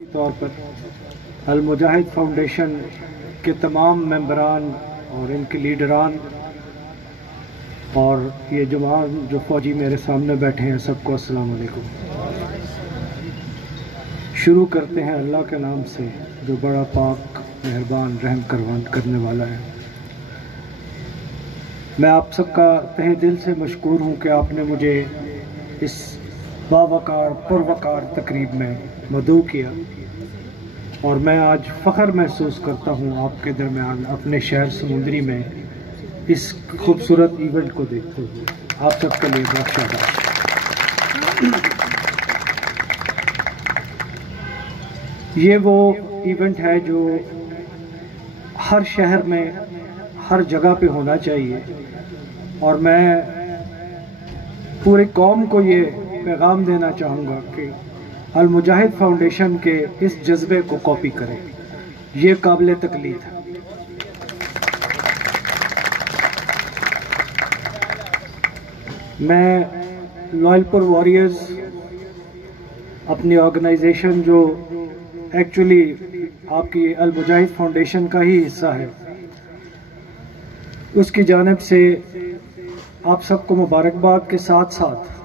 तौर पर अल मुजाहिद फाउंडेशन के तमाम मेंबरान और इनके लीडरान और ये जवान जो फ़ौजी मेरे सामने बैठे हैं, सबको अस्सलाम वालेकुम। शुरू करते हैं अल्लाह के नाम से जो बड़ा पाक मेहरबान रहम करने वाला है। मैं आप सबका तहे दिल से मशकूर हूँ कि आपने मुझे इस बावकार पुरवकार तकरीब में मदऊ किया और मैं आज फ़ख्र महसूस करता हूँ आपके दरमियान अपने शहर समुंदरी में इस खूबसूरत इवेंट को देखते हुए। आप सबके लिए बहुत शाबाश। ये वो इवेंट है जो हर शहर में हर जगह पे होना चाहिए और मैं पूरी कौम को ये पैगाम देना चाहूँगा कि अल मुजाहिद फाउंडेशन के इस जज्बे को कॉपी करें। ये काबिल तकलीद है। मैं लॉयलपुर वॉरियर्स अपनी ऑर्गेनाइजेशन जो एक्चुअली आपकी अल मुजाहिद फाउंडेशन का ही हिस्सा है, उसकी जानिब से आप सबको मुबारकबाद के साथ साथ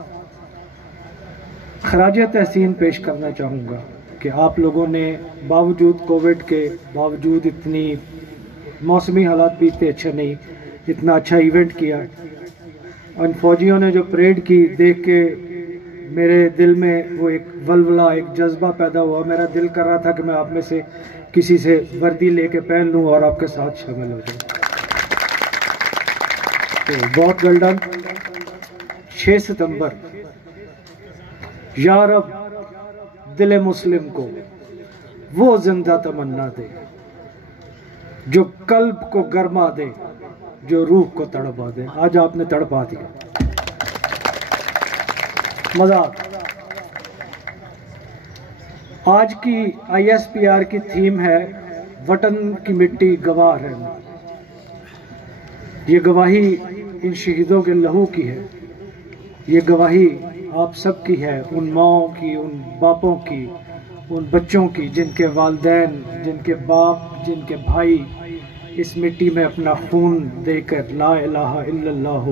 खराज तहसीन पेश करना चाहूँगा कि आप लोगों ने बावजूद कोविड के बावजूद इतनी मौसमी हालात भी इतने अच्छे नहीं, इतना अच्छा इवेंट किया। उन फौजियों ने जो परेड की देख के मेरे दिल में वो एक वलवला, एक जज्बा पैदा हुआ। मेरा दिल कर रहा था कि मैं आप में से किसी से वर्दी लेके पहन लूँ और आपके साथ शामिल हो जाऊँ। तो बहुत वेल डन। 6 सितंबर या रब दिल मुस्लिम को वो जिंदा तमन्ना दे जो कल्ब को गरमा दे, जो रूह को तड़पा दे। आज आपने तड़पा दिया। मजाक। आज की ISPR की थीम है वतन की मिट्टी गवाह रहना। ये गवाही इन शहीदों के लहू की है। ये गवाही आप सबकी है, उन माओं की, उन बापों की, उन बच्चों की जिनके वालिदैन, जिनके बाप, जिनके भाई इस मिट्टी में अपना खून देकर ला इलाहा इल्लल्लाह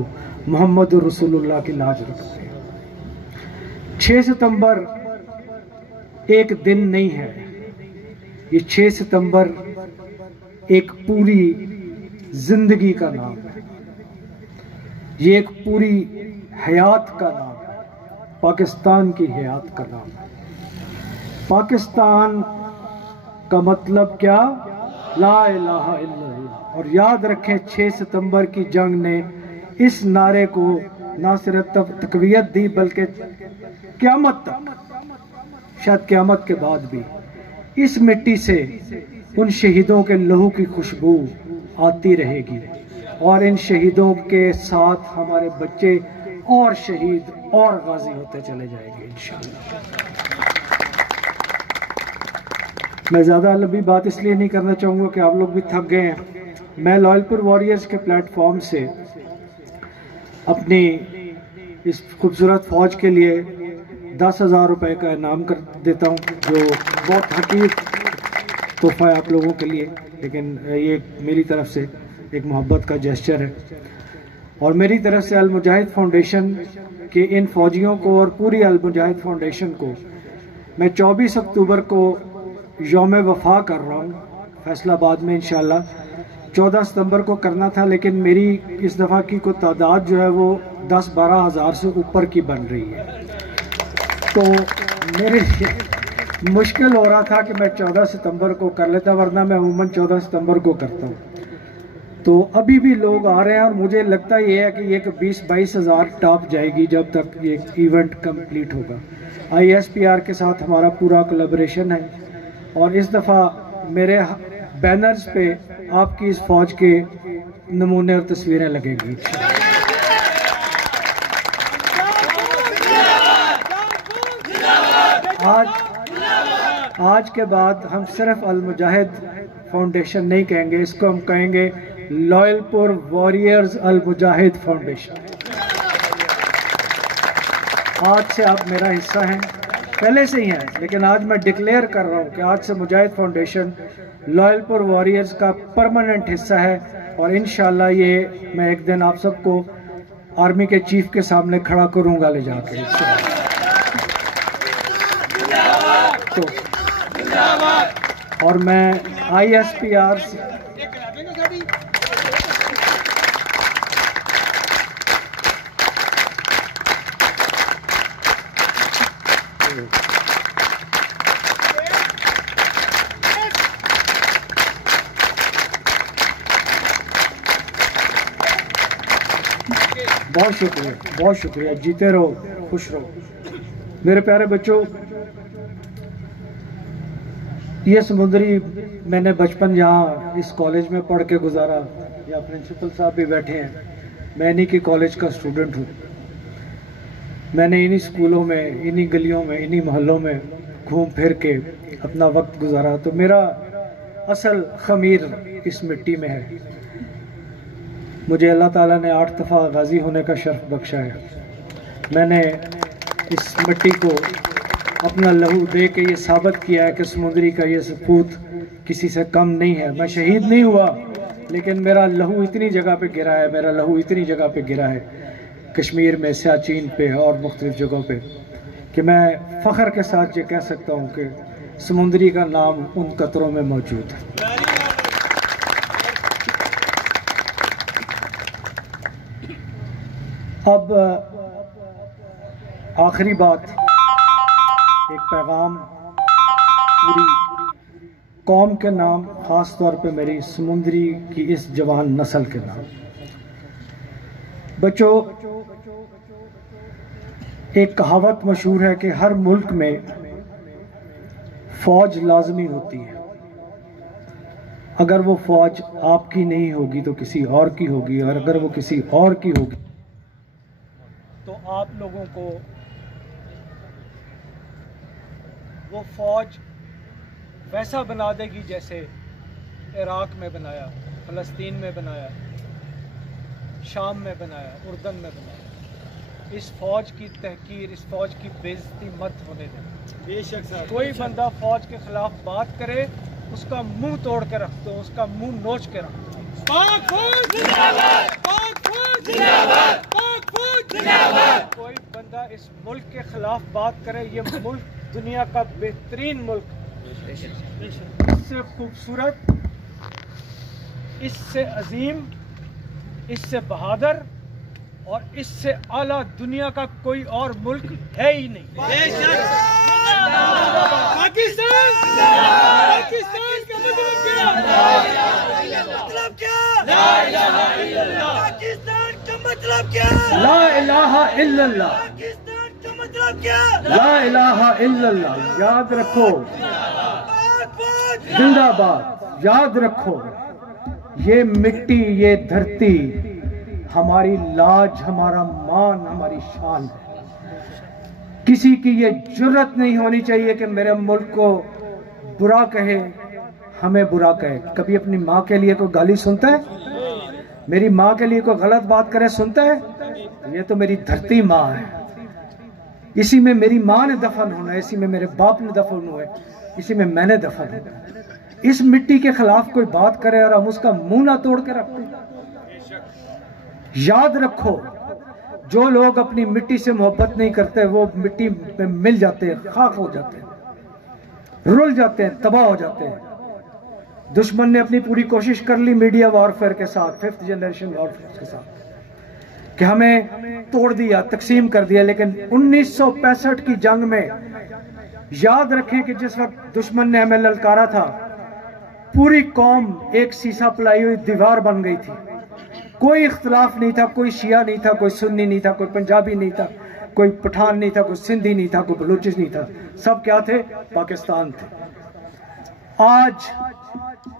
मोहम्मद रसूलुल्लाह की लाज रखते हैं। 6 सितंबर एक दिन नहीं है, ये 6 सितंबर एक पूरी जिंदगी का नाम है। ये एक पूरी हयात का नाम है। पाकिस्तान की हयात का नाम है। पाकिस्तान का मतलब क्या? ला इलाहा इल्लल्लाह। और याद रखें, 6 सितंबर की जंग ने इस नारे को ना सिर्फ तकवीयत दी बल्कि क़यामत तक, शायद क़यामत के बाद भी इस मिट्टी से उन शहीदों के लहू की खुशबू आती रहेगी और इन शहीदों के साथ हमारे बच्चे और शहीद और गाजी होते चले जाएंगे इंशाअल्लाह। मैं ज़्यादा लंबी बात इसलिए नहीं करना चाहूँगा कि आप लोग भी थक गए हैं। मैं लॉयलपुर वॉरियर्स के प्लेटफॉर्म से अपनी इस खूबसूरत फ़ौज के लिए 10,000 रुपये का इनाम कर देता हूँ, जो बहुत हकीर तोहफा है आप लोगों के लिए, लेकिन ये मेरी तरफ से एक मोहब्बत का जेस्चर है। और मेरी तरफ से अल मुजाहिद फाउंडेशन के इन फ़ौजियों को और पूरी अल मुजाहिद फाउंडेशन को मैं 24 अक्टूबर को यौम वफ़ा कर रहा हूँ फैसलाबाद में इंशाअल्लाह। 14 सितंबर को करना था, लेकिन मेरी इस दफ़ा की को तादाद जो है वो 10-12 हज़ार से ऊपर की बन रही है। तो मेरे लिए मुश्किल हो रहा था कि मैं 14 सितंबर को कर लेता, वरना मैं अमूमन 14 सितंबर को करता हूँ। तो अभी भी लोग आ रहे हैं और मुझे लगता ये है कि ये 20-22 हज़ार टॉप जाएगी जब तक ये इवेंट कंप्लीट होगा। ISPR के साथ हमारा पूरा कोलैबोरेशन है और इस दफ़ा मेरे बैनर्स पे आपकी इस फौज के नमूने और तस्वीरें लगेंगी। आज के बाद हम सिर्फ अल मुजाहिद फाउंडेशन नहीं कहेंगे, इसको हम कहेंगे लॉयलपुर वॉरियर्स अल मुजाहिद फाउंडेशन। आज से आप मेरा हिस्सा हैं पहले से ही हैं, लेकिन आज मैं डिक्लेयर कर रहा हूं कि आज से मुजाहिद फाउंडेशन लॉयलपुर वॉरियर्स का परमानेंट हिस्सा है। और इंशाल्लाह ये मैं एक दिन आप सबको आर्मी के चीफ के सामने खड़ा करूंगा ले जाके। तो और मैं ISPR बहुत शुक्रिया, जीते रहो, खुश रहो मेरे प्यारे बच्चों। ये समुद्री मैंने बचपन यहाँ इस कॉलेज में पढ़ के गुजारा, या प्रिंसिपल साहब भी बैठे हैं, मैं इन्हीं की कॉलेज का स्टूडेंट हूँ। मैंने इन्हीं स्कूलों में, इन्हीं गलियों में, इन्हीं मोहल्लों में घूम फिर के अपना वक्त गुजारा। तो मेरा असल खमीर इस मिट्टी में है। मुझे अल्लाह ताला ने 8 दफ़ा गाजी होने का शर्फ बख्शा है। मैंने इस मिट्टी को अपना लहू दे के ये साबित किया है कि समुद्री का ये सपूत किसी से कम नहीं है। मैं शहीद नहीं हुआ, लेकिन मेरा लहू इतनी जगह पे गिरा है, मेरा लहू इतनी जगह पे गिरा है, कश्मीर में, सियाचिन पे और मुख्तलिफ जगहों पे, कि मैं फ़ख्र के साथ ये कह सकता हूँ कि समुद्री का नाम उन कतरों में मौजूद है। अब आखिरी बात, एक पैगाम पूरी कौम के नाम, ख़ास तौर पे मेरी समुद्री की इस जवान नस्ल के नाम। बच्चों, एक कहावत मशहूर है कि हर मुल्क में फ़ौज लाजमी होती है। अगर वो फ़ौज आपकी नहीं होगी तो किसी और की होगी, और अगर वो किसी और की होगी तो आप लोगों को वो फ़ौज वैसा बना देगी जैसे इराक़ में बनाया, फ़लस्तीन में बनाया, शाम में बनाया, उर्दन में बनाया। इस फ़ौज की तहकीर, इस फ़ौज की बेइज्जती मत होने दें। बेशक साहब, कोई बंदा फ़ौज के ख़िलाफ़ बात करे, उसका मुंह तोड़ के रख दो, उसका मुंह नोच के रख दो। पाक फ़ौज जिंदाबाद, पाक फ़ौज जिंदाबाद, पाक फ़ौज जिंदाबाद। कोई बंदा इस मुल्क के ख़िलाफ़ बात करे, ये मुल्क दुनिया का बेहतरीन मुल्क, इससे खूबसूरत, इससे अजीम, इससे बहादुर और इससे आला दुनिया का कोई और मुल्क है ही नहीं। पाकिस्तान का मतलब क्या? ला इलाहा इल्लल्लाह। पाकिस्तान का मतलब क्या? ला इलाहा इल्लल्लाह। पाकिस्तान का मतलब क्या? ला इलाहा इल्लल्लाह। याद रखो, जिंदाबाद। याद रखो, ये मिट्टी, ये धरती हमारी लाज, हमारा मान, हमारी शान है। किसी की ये जुर्रत नहीं होनी चाहिए कि मेरे मुल्क को बुरा कहे, हमें बुरा कहे। कभी अपनी माँ के लिए कोई गाली सुनता है? मेरी माँ के लिए कोई गलत बात करे सुनता है? ये तो मेरी धरती माँ है। इसी में मेरी माँ ने दफन होना है, इसी में मेरे बाप ने दफन हुए, इसी में मैंने दफन होना। इस मिट्टी के खिलाफ कोई बात करे और हम उसका मुंह ना तोड़ के रखते। याद रखो, जो लोग अपनी मिट्टी से मोहब्बत नहीं करते वो मिट्टी में मिल जाते हैं, खाक हो जाते हैं, रुल जाते हैं, तबाह हो जाते हैं। दुश्मन ने अपनी पूरी कोशिश कर ली मीडिया वॉरफेयर के साथ, 5th जनरेशन वॉरफेयर के साथ, कि हमें तोड़ दिया, तकसीम कर दिया। लेकिन 1965 की जंग में याद रखें कि जिस वक्त दुश्मन ने हमें ललकारा था, पूरी कौम एक सीसा पलाई हुई दीवार बन गई थी। कोई इख्तलाफ नहीं था, कोई शिया नहीं था, कोई सुन्नी नहीं था, कोई पंजाबी नहीं था, कोई पठान नहीं था, कोई सिंधी नहीं था, कोई बलूचिस नहीं था। सब क्या थे? पाकिस्तान थे। आज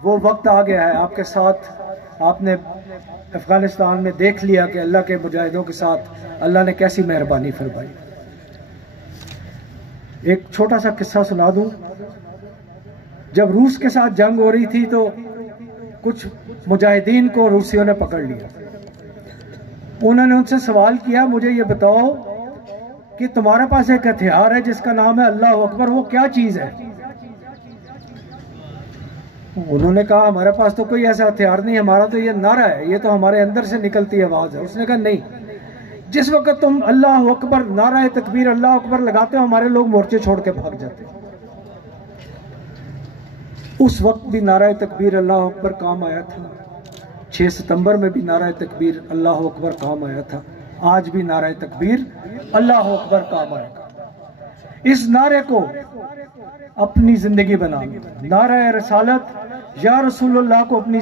वो वक्त आ गया है, आपके साथ आपने अफगानिस्तान में देख लिया कि अल्लाह के मुजाहिदों के साथ अल्लाह ने कैसी मेहरबानी फरमाई। एक छोटा सा किस्सा सुना दूं। जब रूस के साथ जंग हो रही थी तो कुछ मुजाहिदीन को रूसियों ने पकड़ लिया। उन्होंने उनसे सवाल किया, मुझे ये बताओ कि तुम्हारे पास एक हथियार है जिसका नाम है अल्लाह अकबर, वो क्या चीज है? उन्होंने कहा हमारे पास तो कोई ऐसा हथियार नहीं, हमारा तो ये नारा है, ये तो हमारे अंदर से निकलती आवाज है। उसने कहा नहीं, जिस वक्त तुम अल्लाह अकबर नारा तकबीर अल्लाह अकबर लगाते हो हमारे लोग मोर्चे छोड़ के भाग जाते हैं। उस वक्त भी नारा तकबीर अल्लाह अकबर काम आया था, 6 सितंबर में भी नारा तकबीर अल्लाह अकबर काम आया था, आज भी नारा तकबीर अल्लाह अकबर काम आएगा। इस नारे को अपनी जिंदगी बना लो, नारा रसालत या रसूलुल्लाह को अपनी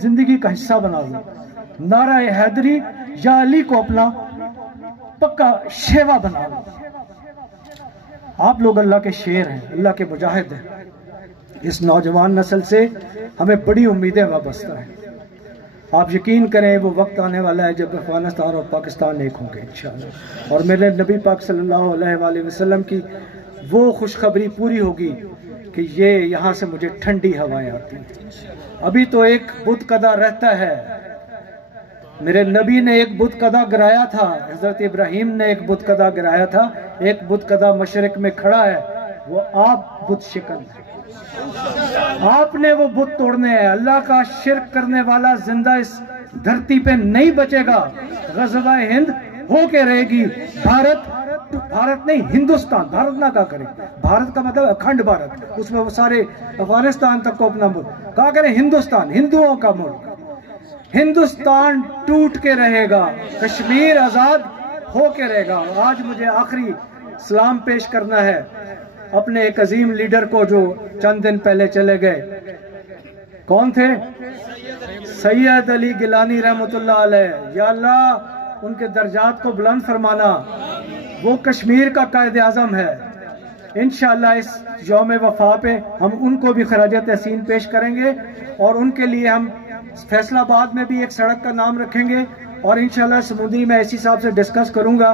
जिंदगी का हिस्सा बना लो, नारा हैदरी या अली को अपना पक्का शेवा बना लो। आप लोग अल्लाह के शेर हैं, अल्लाह के मुजाहिद हैं। इस नौजवान नस्ल से हमें बड़ी उम्मीदें वाबस्ता हैं। आप यकीन करें वो वक्त आने वाला है जब अफगानिस्तान और पाकिस्तान एक होंगे इंशाअल्लाह, और मेरे नबी पाक सल्लल्लाहु अलैहि वसल्लम की वो खुशखबरी पूरी होगी कि ये यहाँ से मुझे ठंडी हवाएं आती हैं। अभी तो एक बुत कदा रहता है, मेरे नबी ने एक बुत कदा गिराया था, हजरत इब्राहिम ने एक बुत कदा गिराया था, एक बुत कदा मशरिक में खड़ा है, वो आप बुत शिकन है। आपने वो बुत तोड़ने हैं। अल्लाह का शिर्क करने वाला जिंदा इस धरती पे नहीं बचेगा। ग़ज़वा हिंद होके रहेगी। भारत नहीं, हिंदुस्तान, भारत ना कहा करें, भारत का मतलब अखंड भारत, उसमें वो सारे अफगानिस्तान तक को अपना मुल्क कहा करें, हिंदुस्तान हिंदुओं का मुल्क। हिंदुस्तान टूट के रहेगा, कश्मीर आजाद होके रहेगा। आज मुझे आखिरी सलाम पेश करना है अपने एक अजीम लीडर को जो चंद दिन पहले चले गए। कौन थे? सैयद अली गिलानी रहमतुल्लाह अलैह। या अल्लाह उनके दर्जात को बुलंद फरमाना। वो कश्मीर का कायद आज़म है। इंशाअल्लाह इस यौम वफा पे हम उनको भी खराज तहसीन पेश करेंगे, और उनके लिए हम फैसलाबाद में भी एक सड़क का नाम रखेंगे, और इंशाअल्लाह समुंदरी में ऐसी साहब से डिस्कस करूंगा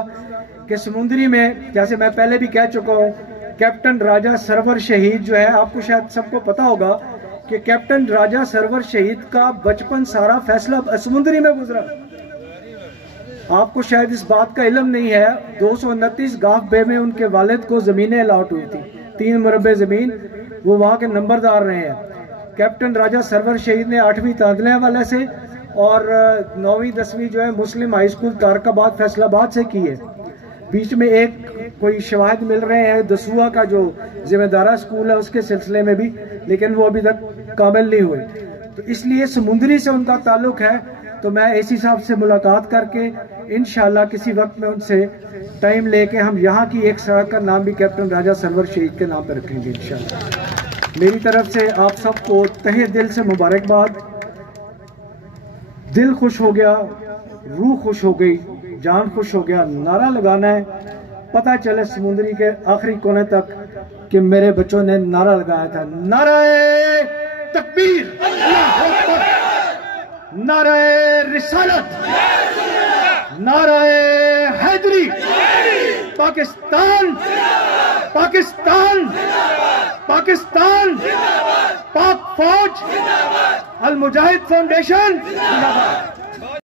कि समुंदरी में, जैसे मैं पहले भी कह चुका हूँ, कैप्टन राजा सरवर शहीद जो है, आपको शायद सबको पता होगा कि कैप्टन राजा सरवर शहीद का बचपन सारा फैसला समुंदरी में गुजरा। आपको शायद इस बात का इल्म नहीं है, 229 गाफ बे में उनके वालिद को जमीनें अलॉट हुई थी, 3 मुरब्बे जमीन, वो वहाँ के नंबरदार रहे हैं। कैप्टन राजा सरवर शहीद ने 8वीं तांदले वाले से और 9वीं 10वीं जो है मुस्लिम हाई स्कूल तारकाबाद फैसलाबाद से की है। बीच में एक कोई शवाहिद मिल रहे हैं दसुआ का जो जिम्मेदारा स्कूल है उसके सिलसिले में भी, लेकिन वो अभी तक काबिल नहीं हुए, तो इसलिए समुंदरी से उनका ताल्लुक है। तो मैं एसी साहब से मुलाकात करके इंशाअल्लाह किसी वक्त में उनसे टाइम लेके हम यहाँ की एक सड़क का नाम भी कैप्टन राजा सरवर शहीद के नाम पर रखेंगे इंशाअल्लाह। मेरी तरफ से आप सबको तहे दिल से मुबारकबाद। दिल खुश हो गया, रूह खुश हो गई, जान खुश हो गया। नारा लगाना है, पता चले समुंदरी के आखिरी कोने तक कि मेरे बच्चों ने नारा लगाया था, नाराए तकबीर, नाराए रिसालत, नाराए हैदरी, पाकिस्तान पाकिस्तान पाकिस्तान, पाक फौज, अल मुजाहिद फाउंडेशन जिंदाबाद।